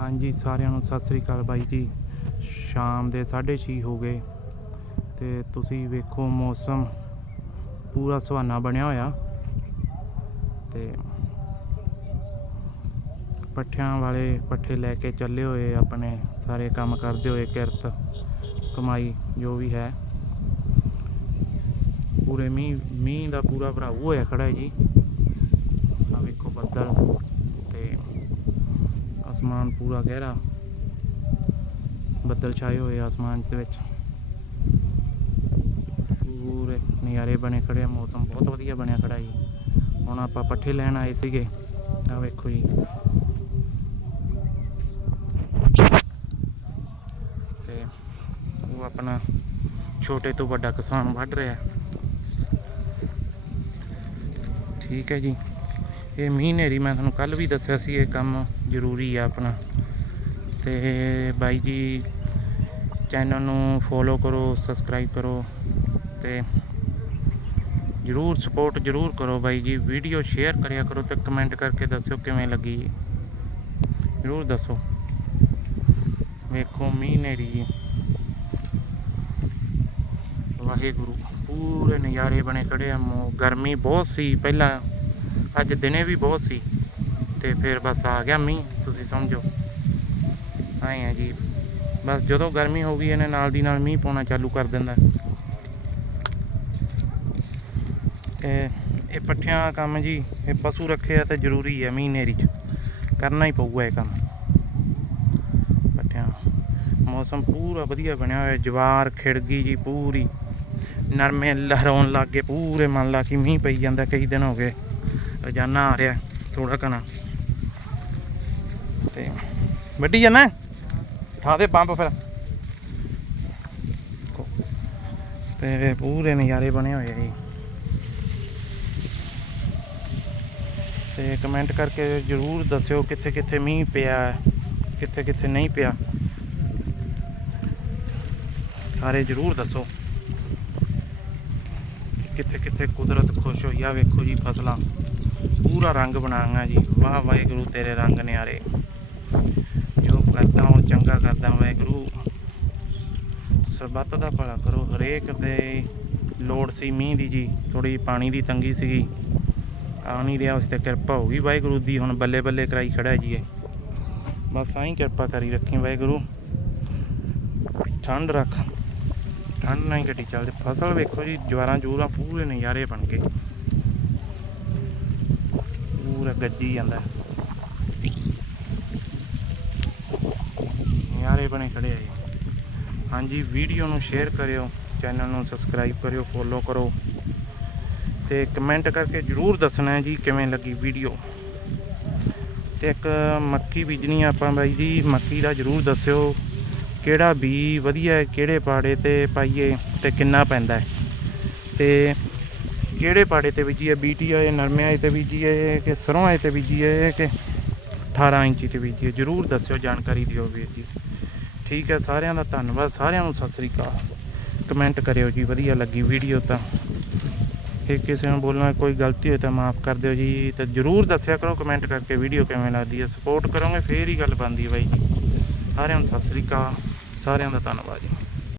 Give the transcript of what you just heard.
ਹਾਂਜੀ, ਸਾਰਿਆਂ ਨੂੰ ਸਤਿ ਸ੍ਰੀ ਅਕਾਲ ਬਾਈ ਜੀ। ਸ਼ਾਮ ਦੇ 6:30 ਹੋ ਗਏ ਤੇ ਤੁਸੀਂ ਵੇਖੋ ਮੌਸਮ। ਪੂਰਾ ਸੁਹਾਨਾ ਬਣਿਆ ਹੋਇਆ ਤੇ ਪੱਠਿਆਂ ਵਾਲੇ ਪੱਠੇ ਲੈ ਕੇ ਚੱਲੇ ਹੋਏ ਆਪਣੇ, ਸਾਰੇ ਕੰਮ ਕਰਦੇ ਹੋਏ ਕਿਰਤ, ਕਮਾਈ ਜੋ ਵੀ ਹੈ। ਪੂਰੇ ਮੀਂਹ ਮੀਂਹ ਦਾ ਪੂਰਾ ਭਰਾਊ ਹੋਇਆ ਖੜਾ ਹੈ ਜੀ। ਆ ਵੇਖੋ ਬੱਦਲ। ਆਸਮਾਨ ਪੂਰਾ ਗਹਿਰਾ। ਬੱਦਲ ਛਾਏ ਹੋਏ ਆਸਮਾਨ ਦੇ ਵਿੱਚ। ਪੂਰੇ ਨਜ਼ਾਰੇ ਬਣੇ ਖੜੇ ਆ, ਮੌਸਮ ਬਹੁਤ ਵਧੀਆ ਬਣਿਆ ਖੜਾ ਜੀ। ਹੁਣ ਆਪਾਂ ਪੱਠੇ ਲੈਣ ਆਏ ਸੀਗੇ। ਆ ਵੇਖੋ ਜੀ। ਤੇ ਉਹ ਆਪਣਾ ਛੋਟੇ ਤੋਂ ਵੱਡਾ ਕਿਸਾਨ ਵੱਢ ਰਿਹਾ। ਠੀਕ ਹੈ ਜੀ। ਇਹ ਮੀਂਹ ਹਨੇਰੀ ਮੈਂ ਤੁਹਾਨੂੰ ਕੱਲ ਵੀ ਦੱਸਿਆ ਸੀ ਇਹ ਕੰਮ ਜ਼ਰੂਰੀ ਆ ਆਪਣਾ। ਤੇ ਬਾਈ ਜੀ ਚੈਨਲ ਨੂੰ ਫੋਲੋ ਕਰੋ ਸਬਸਕ੍ਰਾਈਬ ਕਰੋ ਤੇ ਜਰੂਰ ਸਪੋਰਟ ਜਰੂਰ ਕਰੋ ਬਾਈ ਜੀ। ਵੀਡੀਓ ਸ਼ੇਅਰ ਕਰਿਆ ਕਰੋ ਤੇ ਕਮੈਂਟ ਕਰਕੇ ਦੱਸਿਓ ਕਿਵੇਂ ਲੱਗੀ ਜਰੂਰ ਦੱਸੋ। ਵੇਖੋ ਮੀਂਹ ਹਨੇਰੀ ਵਾਹਿਗੁਰੂ, ਪੂਰੇ ਨਜ਼ਾਰੇ ਬਣੇ ਖੜੇ ਆ। ਮੋ ਗਰਮੀ ਬਹੁਤ ਸੀ ਪਹਿਲਾਂ। ਅੱਜ ਦਿਨੇ ਵੀ ਬਹੁਤ ਸੀ ਤੇ ਫਿਰ ਬਸ ਆ ਗਿਆ ਮੀਂਹ, ਤੁਸੀਂ ਸਮਝੋ। ਆਏ ਆ ਜੀ। ਬਸ ਜਦੋਂ ਗਰਮੀ ਹੋ ਗਈ, ਇਹਨੇ ਨਾਲ ਦੀ ਨਾਲ ਮੀਂਹ ਪਾਉਣਾ ਚਾਲੂ ਕਰ ਦਿੰਦਾ। ਤੇ ਇਹ ਪੱਠਿਆਂ ਦਾ ਕੰਮ ਜੀ, ਇਹ ਪਸ਼ੂ ਰੱਖੇ ਆ ਤੇ ਜ਼ਰੂਰੀ ਹੈ ਮੀਂਹ ਹਨੇਰੀ 'ਚ। ਕਰਨਾ ਹੀ ਪਊਗਾ ਇਹ ਕੰਮ। ਪੱਠਿਆਂ ਮੌਸਮ ਪੂਰਾ ਵਧੀਆ ਬਣਿਆ ਹੋਇਆ, ਜਵਾਰ ਖਿੜ ਗਈ ਜੀ ਪੂਰੀ। ਨਰਮੇ ਲਹਿਰਾਉਣ ਲੱਗ ਗਏ, ਪੂਰੇ ਮੰਨ ਲਾ ਕੇ ਮੀਂਹ ਪਈ ਜਾਂਦਾ, ਕਈ ਦਿਨ ਹੋ ਗਏ। ਰੋਜ਼ਾਨਾ ਆ ਰਿਹਾ ਥੋੜਾ ਕਣਾ ਤੇ ਵੱਡੀ ਜਾਣਾ ਠਾ ਦੇ ਪੰਪ ਫਿਰ। ਤੇ ਪੂਰੇ ਨਜ਼ਾਰੇ ਬਣੇ ਹੋਏ ਆ ਜੀ। ਤੇ ਕਮੈਂਟ ਕਰਕੇ ਜਰੂਰ ਦੱਸਿਓ ਕਿੱਥੇ ਕਿੱਥੇ ਮੀਂਹ ਪਿਆ, ਕਿੱਥੇ ਕਿੱਥੇ ਨਹੀਂ ਪਿਆ। ਸਾਰੇ ਜਰੂਰ ਦੱਸੋ ਕਿੱਥੇ ਕਿੱਥੇ ਕੁਦਰਤ ਖੁਸ਼ ਹੋਈ ਆ, ਵੇਖੋ ਜੀ ਫਸਲਾਂ। ਪੂਰਾ ਰੰਗ ਬਣਾਈਆਂ ਜੀ। ਵਾਹ, ਵਾਹਿਗੁਰੂ, ਤੇਰੇ ਰੰਗ ਨਿਆਰੇ। ਜੋ ਕਰਦਾ ਉਹ ਚੰਗਾ ਕਰਦਾ, ਵਾਹਿਗੁਰੂ। ਸਰਬੱਤ ਦਾ ਭਲਾ ਕਰੋ। ਹਰੇਕ ਦੇ ਲੋੜ ਸੀ ਮੀਂਹ ਦੀ ਜੀ। ਥੋੜੀ ਪਾਣੀ ਦੀ ਤੰਗੀ ਸੀਗੀ। ਆ ਨਹੀਂ ਰਿਹਾ, ਉਸ ਤੇ ਕਿਰਪਾ ਹੋ ਗਈ। ਵਾਹਿਗੁਰੂ ਦੀ ਹੁਣ ਬੱਲੇ ਬੱਲੇ ਕਰਾਈ ਖੜਾ ਜੀ ਇਹ। ਬਸ ਆਈ ਕਿਰਪਾ ਕਰੀ ਰੱਖੀ ਵਾਹਿਗੁਰੂ। ਠੰਡ ਰੱਖ। ਠੰਡ ਨਹੀਂ ਘਟੀ ਚੱਲਦੀ। ਫਸਲ ਵੇਖੋ ਜੀ ਜਵਾਰਾਂ ਜੂਰਾਂ ਪੂਰੇ ਨਜ਼ਾਰੇ ਬਣ ਗਏ। ਪੂਰਾ ਗੱਜੀ ਜਾਂਦਾ। ਨਜ਼ਾਰੇ ਬਣੇ ਖੜੇ ਆ ਹਾਂਜੀ, ਵੀਡੀਓ ਨੂੰ ਸ਼ੇਅਰ ਕਰਿਓ ਚੈਨਲ ਨੂੰ ਸਬਸਕ੍ਰਾਈਬ ਕਰਿਓ ਫੋਲੋ ਕਰੋ। ਤੇ ਕਮੈਂਟ ਕਰਕੇ ਜਰੂਰ ਦੱਸਣਾ ਹੈ ਜੀ ਕਿਵੇਂ ਲੱਗੀ ਵੀਡੀਓ। ਤੇ ਇੱਕ ਮੱਕੀ ਬੀਜਣੀ ਆਪਾਂ ਬਾਈ ਜੀ, ਮੱਕੀ ਦਾ ਜਰੂਰ ਦੱਸਿਓ, ਕਿਹੜਾ ਬੀ ਵਧੀਆ ਹੈ, ਕਿਹੜੇ ਪਾੜੇ ਤੇ ਪਾਈਏ ਤੇ ਕਿੰਨਾ ਪੈਂਦਾ ਹੈ। ਤੇ ਕਿਹੜੇ ਪਾੜੇ ਤੇ ਬੀਜੀਏ ਹੈ? ਨਰਮੇ ਆਏ ਤੇ ਬੀਜੀ ਹੈ ਕਿ ਸਰੋਂ ਆਏ ਤੇ ਬੀਜੀ ਹੈ ਕਿ 18 ਇੰਚੀ ਤੇ ਹੈ? ਜਰੂਰ ਦੱਸਿਓ, ਜਾਣਕਾਰੀ ਦਿਓ ਵੀਰ ਜੀ। ਠੀਕ ਹੈ, ਸਾਰਿਆਂ ਦਾ ਧੰਨਵਾਦ। ਸਾਰਿਆਂ ਨੂੰ ਸਤਿ ਸ੍ਰੀ ਅਕਾਲ। ਕਮੈਂਟ ਕਰਿਓ ਜੀ, ਵਧੀਆ ਲੱਗੀ ਵੀਡੀਓ ਤਾਂ। ਕਿ ਕਿਸੇ ਨੂੰ ਬੋਲਣਾ ਕੋਈ ਗਲਤੀ ਹੋਏ ਤਾਂ ਮਾਫ ਕਰ ਦਿਓ ਜੀ। ਤਾਂ ਜਰੂਰ ਦੱਸਿਆ ਕਰੋ ਕਮੈਂਟ ਕਰਕੇ ਵੀਡੀਓ ਕਿਵੇਂ ਲੱਗਦੀ ਹੈ। ਸਪੋਰਟ ਕਰੋਗੇ, ਫੇਰ ਹੀ ਗੱਲ ਬਣਦੀ ਹੈ ਬਾਈ ਜੀ। ਸਾਰਿਆਂ ਨੂੰ ਸਤਿ ਸ੍ਰੀ ਅਕਾਲ। ਸਾਰਿਆਂ ਦਾ ਧੰਨਵਾਦ ਜੀ।